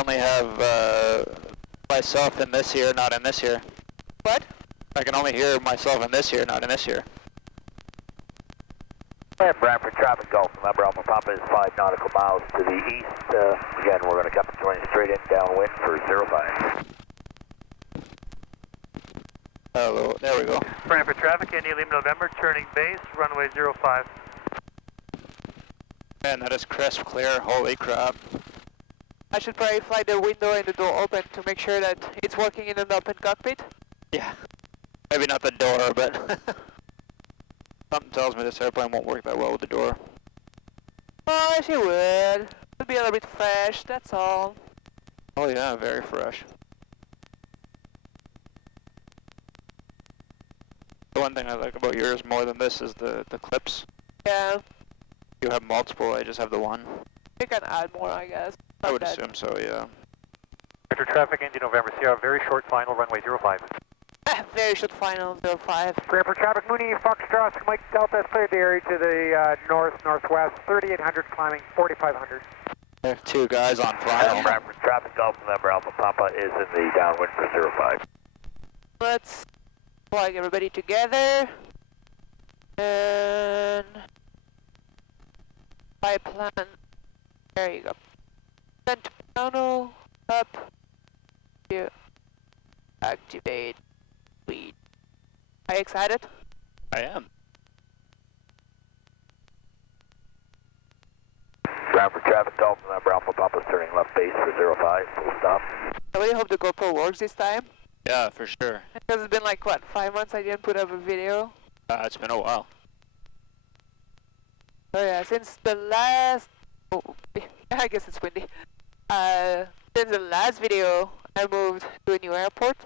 only have myself in this here, not in this here. What? I can only hear myself in this here, not in this here. Bradford traffic Gulf, November Alpha Papa is 5 nautical miles to the east. Again, we're going to come join straight in downwind for 05. Hello, there we go. Bradford traffic, India Lima November, turning base, runway 05. Man, that is crisp, clear, holy crap. I should probably fly the window and the door open to make sure that it's working in an open cockpit. Yeah, maybe not the door, but something tells me this airplane won't work that well with the door. Oh, she would. It'll be a little bit fresh, that's all. Oh yeah, very fresh. The one thing I like about yours more than this is the clips. Yeah, You have multiple, I just have the one. you can add more, I guess. I would assume so, yeah. Bradford traffic, India November Sierra, very short final, runway 05. Very short final, 05. Bradford traffic, Mooney, Foxtrot, Mike Delta, cleared the area to the north-northwest, 3800 climbing, 4500. There are two guys on final. Bradford traffic Gulf, November Alpha Papa is in the downwind for 05. Let's plug everybody together. And pipeline. There you go. Send to panel up. You activate lead. Are you excited? I am. Bradford traffic Gulf, November Alpha Papa is turning left base for 05, full stop. I really hope the GoPro works this time. Yeah, for sure. Because it's been like, what, 5 months I didn't put up a video? It's been a while. Oh yeah, since the last... Oh, I guess it's windy. Since the last video, I moved to a new airport.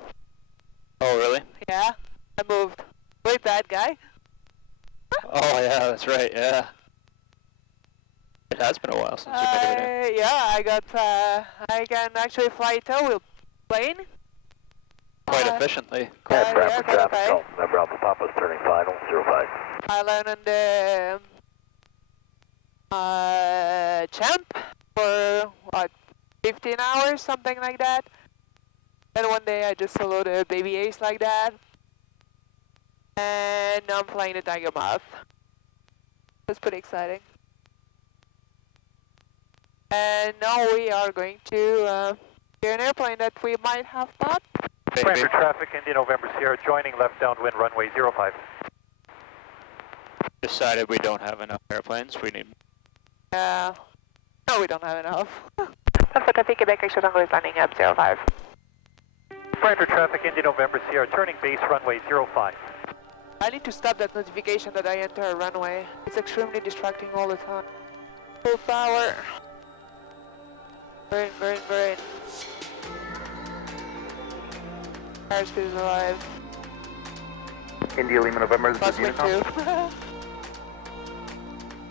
Oh, really? Yeah, I moved with that guy. Oh, yeah, that's right, yeah. It has been a while since you made a video. Yeah, I can actually fly a tailwheel plane. Quite efficiently. Bradford yeah, traffic okay. Gulf, November Alpha Papa is turning final, 05. I land on the Champ for, what, 15 hours, something like that. Then one day I just soloed a baby ace like that. And now I'm flying the Tiger Moth. That's pretty exciting. And now we are going to get an airplane that we might have bought. Bradford traffic, India November Sierra, joining left downwind, runway 05. Decided we don't have enough airplanes. We need. No, we don't have enough. Alpha Traffic Quebec, extra Tango is landing up 05. Bradford traffic, India November Sierra, turning base, runway 05. I need to stop that notification that I enter a runway. It's extremely distracting all the time. Full power. Burn, burn, burn. Airspeed is alive. India Lima November, this Plus is wind Unicom.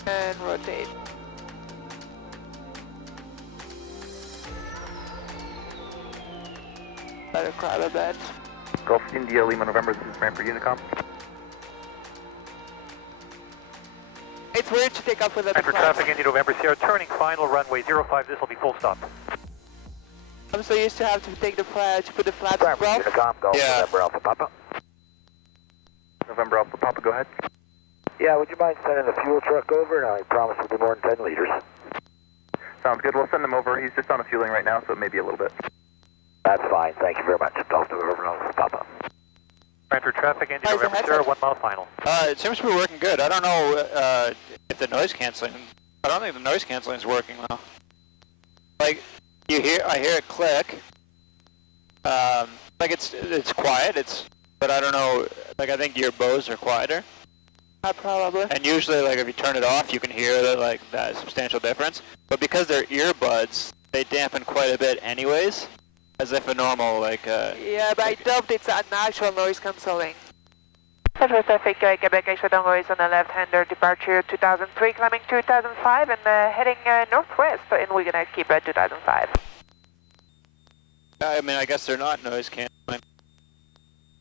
2. And rotate. Better crowd a bit. Gulf India Lima November, this is Bradford Unicom. It's weird to take off with other Bradford flags. traffic, India November Sierra, turning final, runway 05. This will be full stop. I'm so used to have to take the flag, to put the flaps Bradford above. Unicom Gulf, Yeah. November Alpha Papa. November Alpha Papa, go ahead. Yeah, would you mind sending the fuel truck over? And I promise it'll be more than 10 liters. Sounds good, we'll send him over. He's just on a fueling right now, so it may be a little bit. That's fine, thank you very much. Gulf November Alpha Papa. Bradford traffic, India How's the November Sierra, headset? 1 mile final. It seems to be working good. I don't know if the noise canceling. I don't think the noise canceling is working well. Like I hear it click. Like it's quiet. But I don't know. Like I think your Bose are quieter. Probably. And usually, like if you turn it off, you can hear that substantial difference. But because they're earbuds, they dampen quite a bit, anyways. As if a normal Yeah, but I doubt it's an actual noise cancelling. Central traffic, Quebec, extra Tango is on the left-hander, departure 2003, climbing 2005, and heading northwest, and we're gonna keep at 2005. I mean, I guess they're not noise canceling.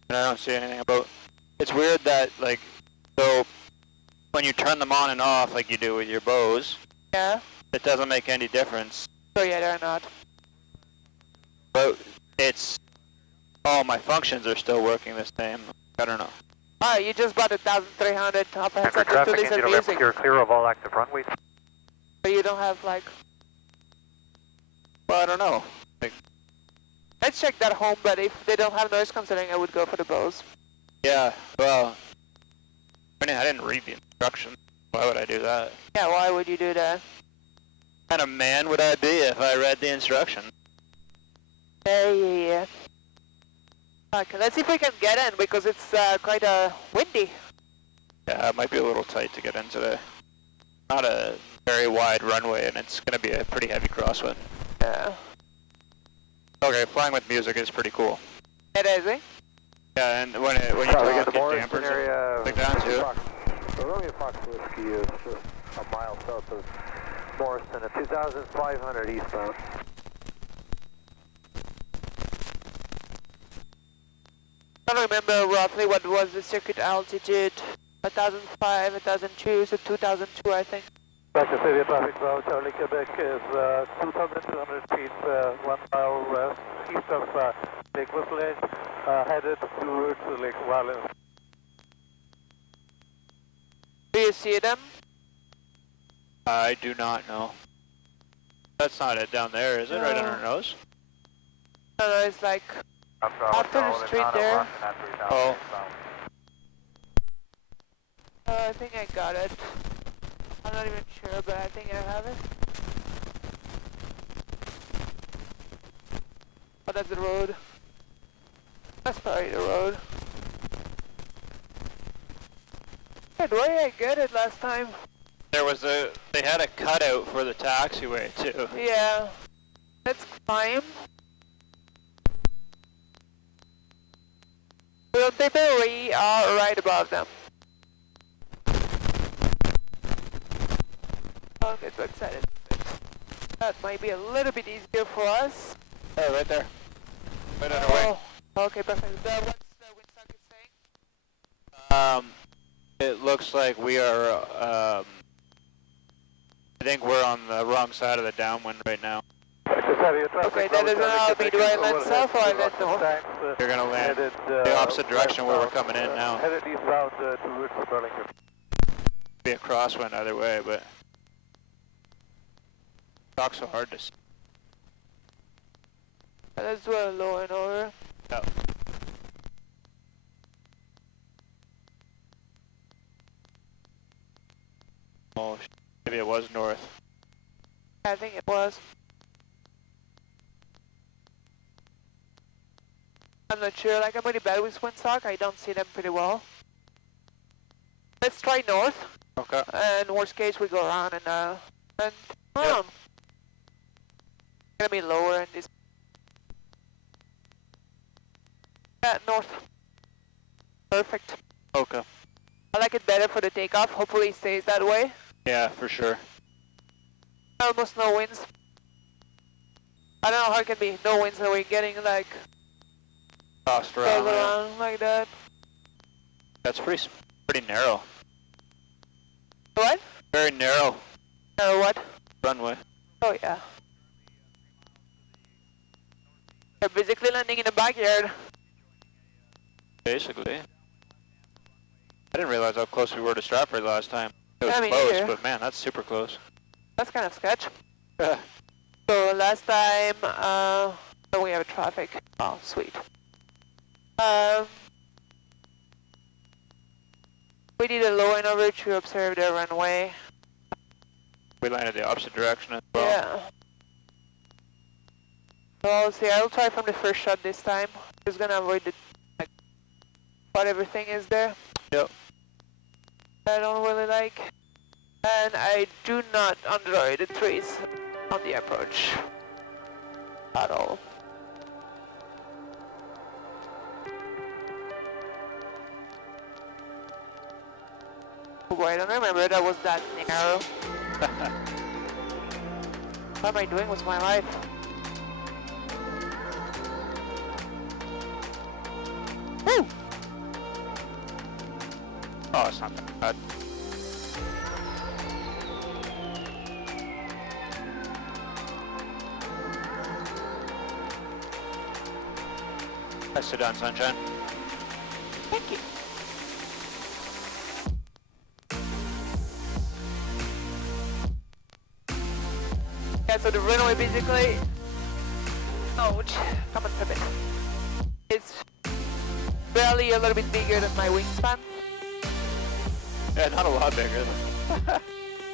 And I don't see anything about. It's weird that so when you turn them on and off like you do with your Bose, Yeah? it doesn't make any difference. So yeah, they're not. But it's all my functions are still working the same. I don't know. Oh, you just bought 1,300 top And for headset to traffic listen into to November music. Sierra, clear of all active runways. But you don't have like. Well, I don't know. Like, Let's check that home, but if they don't have noise cancelling, I would go for the Bose. yeah. Well, I mean, I didn't read the instructions. Why would I do that? Yeah, why would you do that? What kind of man would I be if I read the instructions? Yeah. Okay, let's see if we can get in because it's quite windy. Yeah, it might be a little tight to get in today. Not a very wide runway, and it's going to be a pretty heavy crosswind. Yeah. Okay, flying with music is pretty cool. It is, eh? Yeah, and when you talk, it dampers it like that too. The Romeo Fox Whiskey is a mile south of Morrison at 2,500 eastbound. I don't remember roughly what was the circuit altitude. 1,005, 1,002, so 2,002 I think. Roger, City traffic now, Charlie, Quebec is 2,200 feet, 1 mile west, east of Lake Whistler, headed towards Lake Valence. Do you see them? I do not know. That's not it down there, is it? Right on No. our nose? No, no, it's like after the street there. Oh. I think I got it. I'm not even sure, but I think I have it. Oh, that's the road. That's probably the road. Where did I get it last time? There was they had a cutout for the taxiway too. Yeah. Let's climb. We'll think that we are right above them. Oh, get so excited. That might be a little bit easier for us. Oh, right there. Right on our way. Oh, okay, perfect. What's the windsocket saying? It looks like we are, I think we're on the wrong side of the downwind right now. Okay, that is now be do I land south or I land north? You're gonna land the opposite direction where we're coming in now. Headed eastbound towards Burlington. Be a crosswind either way, but it's so hard to see. Let's do a low and over. Yep. Oh, maybe it was north. I think it was. I'm not sure, like I'm pretty bad with windsock, I don't see them pretty well. Let's try north, Okay. and worst case we go around and around. Gonna be lower in this. Yeah, north. Perfect. Okay. I like it better for the takeoff, hopefully it stays that way. Yeah, for sure. Almost no winds. I don't know how it can be no winds and we're getting like Tossed goes around. around like that. That's pretty narrow. What? Very narrow What? runway. Oh yeah. We're basically landing in the backyard. Basically. I didn't realize how close we were to Stratford last time. It was Yeah, me close, neither. but man, that's super close. That's kind of sketch. So last time, oh, we have traffic. Oh, sweet. We did a low and over to observe the runway. We landed the opposite direction as well. Yeah. So I'll see. I'll try from the first shot this time. Just gonna avoid the like what everything is there. Yep. I don't really like, and I do not enjoy the trees on the approach at all. Oh, I don't remember that was that narrow. What am I doing with my life? Woo! Oh, it's not that bad. Sit down, sunshine. Thank you. Yeah, so the runway basically, ouch, come on, flip it. It's barely a little bit bigger than my wingspan. Yeah, not a lot bigger.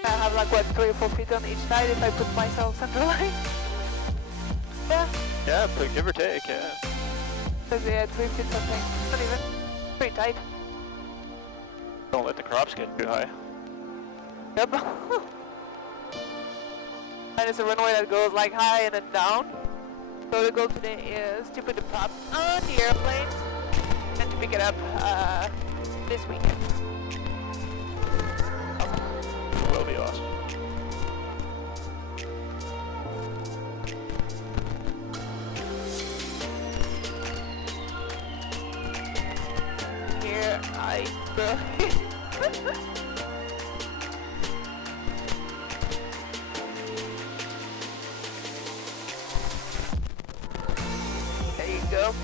I have like what, 3 or 4 feet on each side if I put myself centralized. Yeah. Yeah, but give or take, yeah. Yeah, 3 feet something. Not even. Pretty tight. Don't let the crops get too high. Yep. And it's a runway that goes like high and then down. So the goal today is to put the prop on the airplane and to pick it up this weekend. Awesome. It will be awesome. Here I go. There you go.